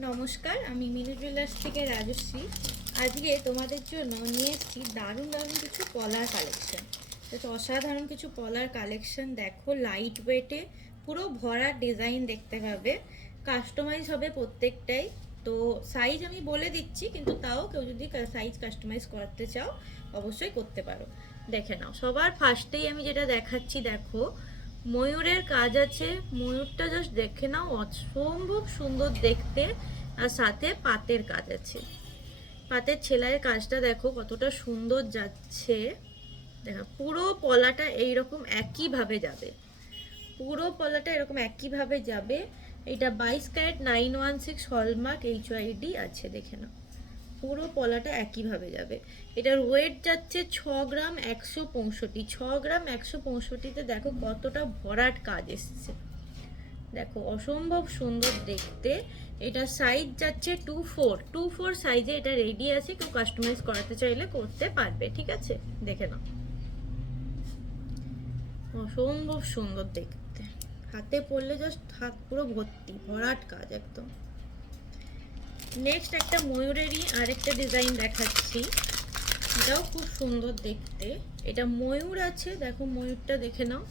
নমস্কার, আমি mini jewellers থেকে রাজশ্রী। আজকে তোমাদের জন্য নিয়ে এসেছি দারুণ দারুণ কিছু পলার কালেকশন। তো অসাধারণ কিছু পলার কালেকশন দেখো, লাইট ওয়েটে পুরো ভরা ডিজাইন দেখতে পাবে, কাস্টমাইজ হবে প্রত্যেকটাই। তো সাইজ আমি বলে দিচ্ছি, কিন্তু তাও কেউ যদি সাইজ কাস্টমাইজ করতে চাও অবশ্যই করতে পারো। দেখে নাও, সবার ফার্স্টেই আমি যেটা দেখাচ্ছি, দেখো ময়ূরের কাজ আছে। ময়ূরটা জাস্ট দেখে নাও, অসম্ভব সুন্দর দেখতে। আর সাথে পাতের কাজ আছে, পাতের ছেলাইয়ের কাজটা দেখো কতটা সুন্দর যাচ্ছে। দেখো পুরো পলাটা এইরকম একইভাবে যাবে, পুরো পলাটা এরকম একইভাবে যাবে। এটা 22 ক্যারেট 916 হলমার্ক HYD আছে, দেখে নাও পুরো পলাটা একইভাবে যাবে। এটার ওয়েট যাচ্ছে 6 গ্রাম 165। 6 গ্রাম 165-তে দেখো কতটা ভরাট কাজ এসছে, দেখো অসম্ভব সুন্দর দেখতে। এটা সাইজ যাচ্ছে 24 সাইজে এটা রেডি আছে, কেউ কাস্টমাইজ করাতে চাইলে করতে পারবে, ঠিক আছে। দেখে নাও অসম্ভব সুন্দর দেখতে, হাতে পরলে জাস্ট হাত পুরো ভর্তি, ভরাট কাজ একদম। নেক্সট একটা ময়ূরেরই আরেকটা ডিজাইন দেখাচ্ছি, এটাও খুব সুন্দর দেখতে। এটা ময়ূর আছে, দেখো ময়ূরটা দেখে নাও,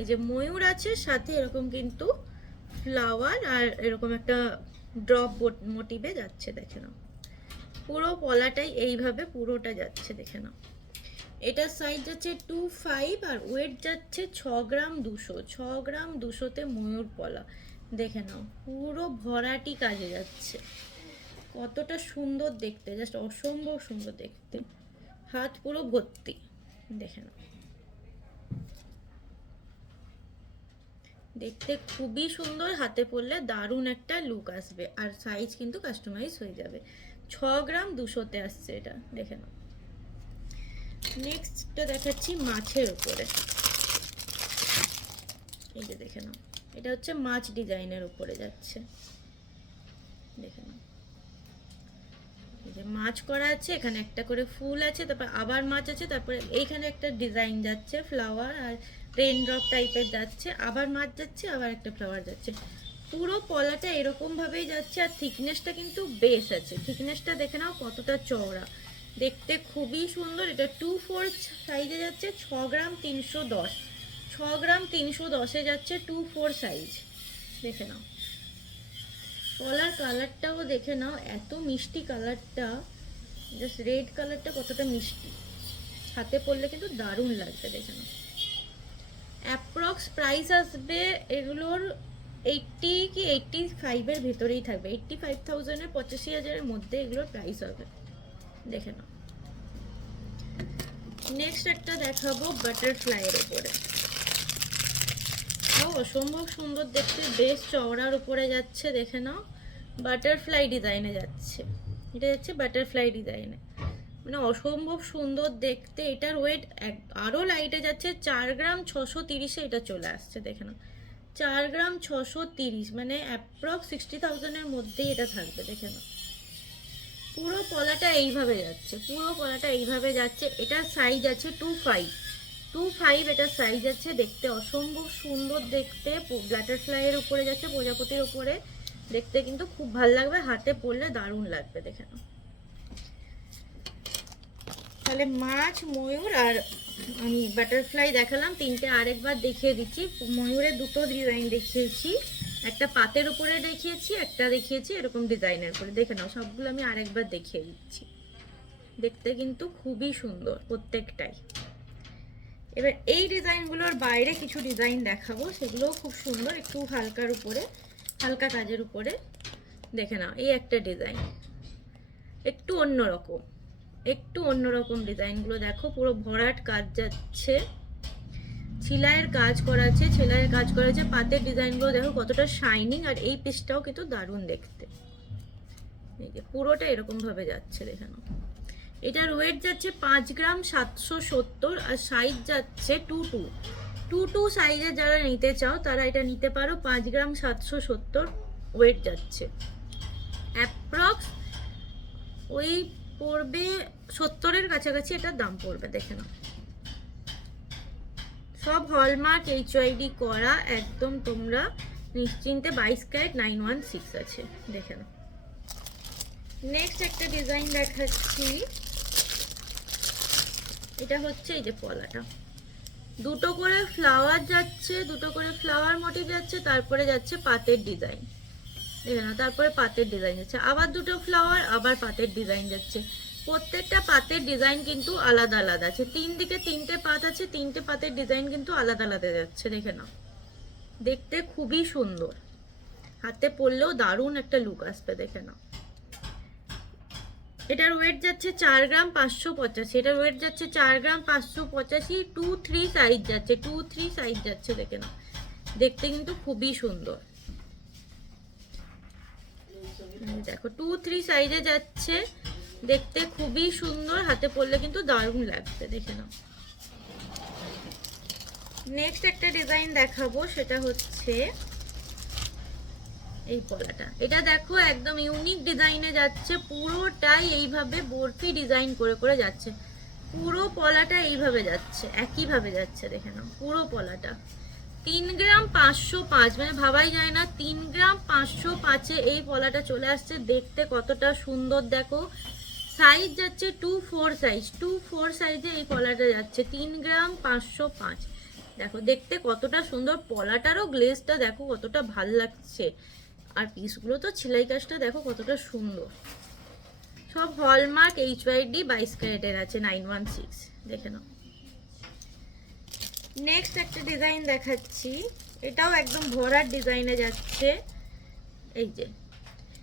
এই যে ময়ূর আছে সাথে এরকম কিন্তু ফ্লাওয়ার আর এরকম একটা ড্রপ মোটিভে যাচ্ছে, দেখে নাও পুরো পলাটাই এইভাবে পুরোটা যাচ্ছে, দেখে নাও। এটার সাইজ যাচ্ছে 25 আর ওয়েট যাচ্ছে 6 গ্রাম 200। 6 গ্রাম 200-তে ময়ূর পলা, দেখে নাও পুরো ভরাটি কাজে যাচ্ছে, কতটা সুন্দর দেখতে, জাস্ট অসম্ভব সুন্দর দেখতে, হাত পুরো ভর্তি, দেখে নাও দেখতে খুবই সুন্দর, হাতে পরলে দারুণ একটা লুক আসবে। আর সাইজ কিন্তু কাস্টমাইজ হয়ে যাবে। 6 গ্রাম 200-তে আসছে এটা, দেখে নাও। নেক্সটটা দেখাচ্ছি মাছের উপরে, এই যে দেখে নাও, এটা হচ্ছে মাছ ডিজাইনের উপরে যাচ্ছে, দেখে নাও এই যে মাছ করা আছে, এখানে একটা করে ফুল আছে, তারপর আবার মাছ আছে, তারপরে এইখানে একটা ডিজাইন যাচ্ছে ফ্লাওয়ার আর রেন ড্রপ টাইপের যাচ্ছে, আবার মাছ যাচ্ছে, আবার একটা ফ্লাওয়ার যাচ্ছে। পুরো পলাটা এরকম ভাবেই যাচ্ছে। আর থিকনেসটা কিন্তু বেশ আছে, থিকনেসটা দেখে নাও কতটা চওড়া, দেখতে খুবই সুন্দর। এটা 24 সাইজে যাচ্ছে, 6 গ্রাম 310। 6 গ্রাম 310-এ যাচ্ছে 24 সাইজ, দেখে নাও। কলার কালারটাও দেখে নাও, এত মিষ্টি কালারটা, জাস্ট রেড কালারটা কতটা মিষ্টি, হাতে পরলে কিন্তু দারুণ লাগবে, দেখে নাও। অ্যাপ্রক্স প্রাইস আসবে এগুলোর 80 কি 85-এর ভেতরেই থাকবে। 85,000-এর 85,000-এর মধ্যে এগুলোর প্রাইস হবে, দেখে নাও। নেক্সট একটা দেখাবো বাটারফ্লাইয়ের উপরে, অসম্ভব সুন্দর দেখতে, বেশ চওড়ার উপরে যাচ্ছে, দেখে নাও বাটারফ্লাই ডিজাইনে যাচ্ছে, এটা যাচ্ছে বাটারফ্লাই ডিজাইনে, মানে অসম্ভব সুন্দর দেখতে। এটার ওয়েট আরও লাইটে যাচ্ছে, 4 গ্রাম 630-এ এটা চলে আসছে, দেখে নাও 4 গ্রাম 630, মানে অ্যাপ্রক্স 60,000-এর মধ্যেই এটা থাকবে, দেখে নাও। পুরো পলাটা এইভাবে যাচ্ছে, পুরো পলাটা এইভাবে যাচ্ছে। এটার সাইজ আছে 25, এটার সাইজ আছে, দেখতে অসম্ভব সুন্দর দেখতে, বাটারফ্লাইয়ের উপরে যাচ্ছে, প্রজাপতির উপরে, দেখতে কিন্তু খুব ভালো লাগবে, হাতে পরলে দারুণ লাগবে, দেখে নাও। তাহলে মাছ, ময়ূর আর আমি বাটারফ্লাই দেখালাম তিনটে, আরেকবার দেখিয়ে দিচ্ছি। ময়ূরের দুটো ডিজাইন দেখিয়েছি, একটা পাতের উপরে দেখিয়েছি, একটা দেখিয়েছি এরকম ডিজাইনের উপরে, দেখে নাও সবগুলো আমি আরেকবার দেখিয়ে দিচ্ছি, দেখতে কিন্তু খুবই সুন্দর প্রত্যেকটাই। এবার এই ডিজাইনগুলোর বাইরে কিছু ডিজাইন দেখাবো, সেগুলোও খুব সুন্দর, একটু হালকার উপরে, হালকা কাজের উপরে, দেখে নাও এই একটা ডিজাইন, একটু অন্যরকম ডিজাইনগুলো দেখো, পুরো ভরাট কাজ যাচ্ছে, সেলাইয়ের কাজ করা আছে, সেলাইয়ের কাজ করা আছে, পাতের ডিজাইনগুলো দেখো কতটা শাইনিং। আর এই পিসটাও কিন্তু দারুণ দেখতে, এই যে পুরোটা এরকম ভাবে যাচ্ছে, দেখে নাও। এটার ওয়েট যাচ্ছে 5 গ্রাম 770 আর সাইজ যাচ্ছে 22 সাইজে। যারা নিতে চাও তারা এটা নিতে পারো, 5 গ্রাম 770 ওয়েট যাচ্ছে, অ্যাপ্রক্স ওই পড়বে 70-এর কাছাকাছি এটার দাম পড়বে, দেখে নাও। সব হলমার্ক HYD করা, একদম তোমরা নিশ্চিন্তে 22 ক্যারেট 916 আছে, দেখে নাও। নেক্সট একটা ডিজাইন দেখাচ্ছি, এটা হচ্ছে এই যে পলাটা, দুটো করে ফ্লাওয়ার যাচ্ছে, দুটো করে ফ্লাওয়ার মোটিভ যাচ্ছে, তারপরে যাচ্ছে পাতের ডিজাইন, দেখে না, তারপরে পাতের ডিজাইন যাচ্ছে, আবার দুটো ফ্লাওয়ার, আবার পাতের ডিজাইন যাচ্ছে। প্রত্যেকটা পাতের ডিজাইন কিন্তু আলাদা আলাদা আছে, 3 দিকে 3টে পাত আছে, 3টে পাতের ডিজাইন কিন্তু আলাদা আলাদা যাচ্ছে, দেখে নাও। দেখতে খুবই সুন্দর, হাতে পরলেও দারুণ একটা লুক আসবে, দেখে নাও। এটার ওয়েট যাচ্ছে 4 গ্রাম 585, এটার ওয়েট যাচ্ছে 4 গ্রাম 585, 2-3 সাইজ যাচ্ছে, 2-3 সাইজ যাচ্ছে, দেখে নাও। দেখতে কিন্তু খুবই সুন্দর, দেখো 2-3 সাইজে যাচ্ছে, দেখতে খুবই সুন্দর, হাতে পরলে কিন্তু দারুণ লাগবে, দেখে নাও। নেক্সট একটা ডিজাইন দেখাবো, সেটা হচ্ছে এই পলাটা। এটা দেখো একদম ইউনিক ডিজাইনে যাচ্ছে, পুরোটাই এইভাবে বরফি ডিজাইন করে করে যাচ্ছে, পুরো পলাটা এইভাবে যাচ্ছে, একইভাবে যাচ্ছে, দেখে নাও। পুরো পলাটা 3 গ্রাম 505, মানে ভাবাই যায় না 3 গ্রাম 505-এ এই পলাটা চলে আসছে। দেখতে কতটা সুন্দর দেখো, সাইজ যাচ্ছে 2-4 সাইজ, 2-4 সাইজে এই পলাটা যাচ্ছে, 3 গ্রাম 505। দেখো দেখতে কতটা সুন্দর, পলাটারও গ্লেজটা দেখো কতটা ভাল লাগছে, আর পিসগুলো তো সেলাই কাজটা দেখো কতটা সুন্দর। সব হলমার্ক HYD 22 ক্যারেটের আছে, 916, দেখে নাও। নেক্সট একটা ডিজাইন দেখাচ্ছি, এটাও একদম ভরার ডিজাইনে যাচ্ছে, এই যে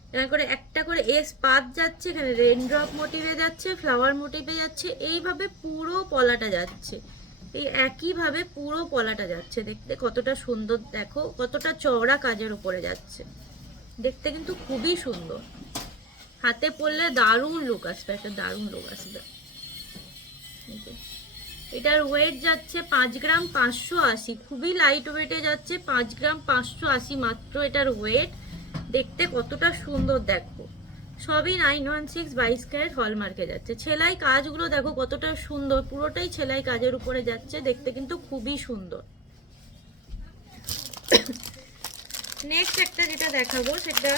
এখানে করে একটা করে এস পাত যাচ্ছে, এখানে রেনড্রপ মোটিভে যাচ্ছে, ফ্লাওয়ার মোটিভে যাচ্ছে, এইভাবে পুরো পলাটা যাচ্ছে, এই একইভাবে পুরো পলাটা যাচ্ছে। দেখতে কতটা সুন্দর দেখো, কতটা চওড়া কাজের উপরে যাচ্ছে, দেখতে কিন্তু খুবই সুন্দর, হাতে পরলে দারুণ লুক আসবে, একটা দারুণ লুক আসবে। এটার ওয়েট যাচ্ছে 5 গ্রাম 580, খুবই লাইট ওয়েটে যাচ্ছে, 5 গ্রাম 580 মাত্র এটার ওয়েট। দেখতে কতটা সুন্দর দেখো, সবই 916 22 ক্যারেট হলমার্কে যাচ্ছে। সেলাই কাজগুলো দেখো কতটা সুন্দর, পুরোটাই সেলাই কাজের উপরে যাচ্ছে, দেখতে কিন্তু খুবই সুন্দর। নেক্সট একটা যেটা দেখাবো, সেটা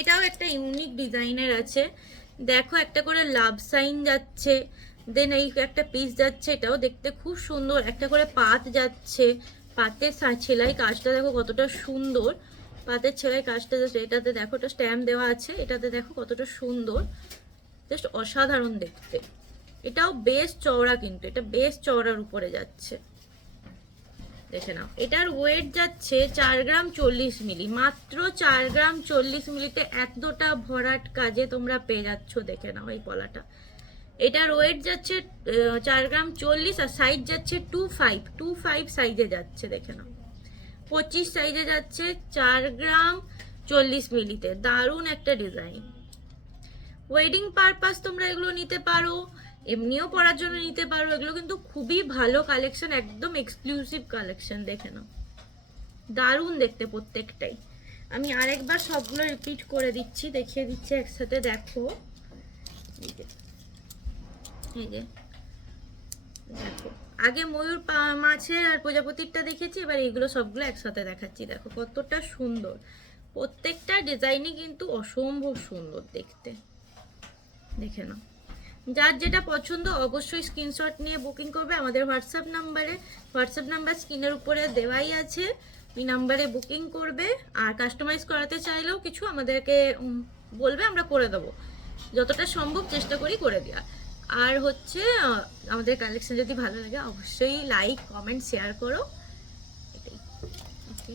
এটাও একটা ইউনিক ডিজাইনের আছে, দেখো একটা করে লাভ সাইন যাচ্ছে, দেন এই একটা পিস যাচ্ছে, এটাও দেখতে খুব সুন্দর, একটা করে পাত যাচ্ছে, পাতের সেলাই কাজটা দেখো কতটা সুন্দর, পাতের সেলাই কাজটা যাচ্ছে, এটাতে দেখো একটা স্ট্যাম্প দেওয়া আছে, এটাতে দেখো কতটা সুন্দর, জাস্ট অসাধারণ দেখতে। এটাও বেশ চওড়া, কিন্তু এটা বেশ চওড়ার উপরে যাচ্ছে, দেখে নাও। এটার ওয়েট যাচ্ছে 4 গ্রাম 40 মিলি, মাত্র 4 গ্রাম 40 মিলিতে এতটা ভরাট কাজে তোমরা পেয়ে যাচ্ছ, দেখে নাও এই পলাটা। এটার ওয়েট যাচ্ছে 4 গ্রাম 40, আর সাইজ যাচ্ছে 2-5 সাইজে যাচ্ছে, দেখে নাও। 25 সাইজে যাচ্ছে, 4 গ্রাম 40 মিলিতে, দারুণ একটা ডিজাইন। ওয়েডিং পারপাস তোমরা এগুলো নিতে পারো, এমনিও পরার জন্য নিতে পারো, এগুলো কিন্তু খুবই ভালো কালেকশন, একদম এক্সক্লুসিভ কালেকশন, দেখে নাও। দারুণ দেখতে প্রত্যেকটাই। আমি আরেকবার সবগুলো রিপিট করে দিচ্ছি, দেখিয়ে দিচ্ছি একসাথে, দেখো এই যে দেখো, আগে ময়ূর মাছের আর প্রজাপতিরটা দেখেছি, এবার এইগুলো সবগুলো একসাথে দেখাচ্ছি, দেখো কতটা সুন্দর, প্রত্যেকটা ডিজাইনই কিন্তু অসম্ভব সুন্দর দেখতে, দেখে নাও। যার যেটা পছন্দ অবশ্যই স্ক্রিনশট নিয়ে বুকিং করবে আমাদের হোয়াটসঅ্যাপ নাম্বারে, হোয়াটসঅ্যাপ নাম্বার স্ক্রিনের উপরে দেওয়াই আছে, ওই নাম্বারে বুকিং করবে। আর কাস্টমাইজ করাতে চাইলেও কিছু আমাদেরকে বলবে, আমরা করে দেবো, যতটা সম্ভব চেষ্টা করি করে দেওয়া। আর হচ্ছে আমাদের কালেকশন যদি ভালো লাগে অবশ্যই লাইক কমেন্ট শেয়ার করো, এটাই। ওকে।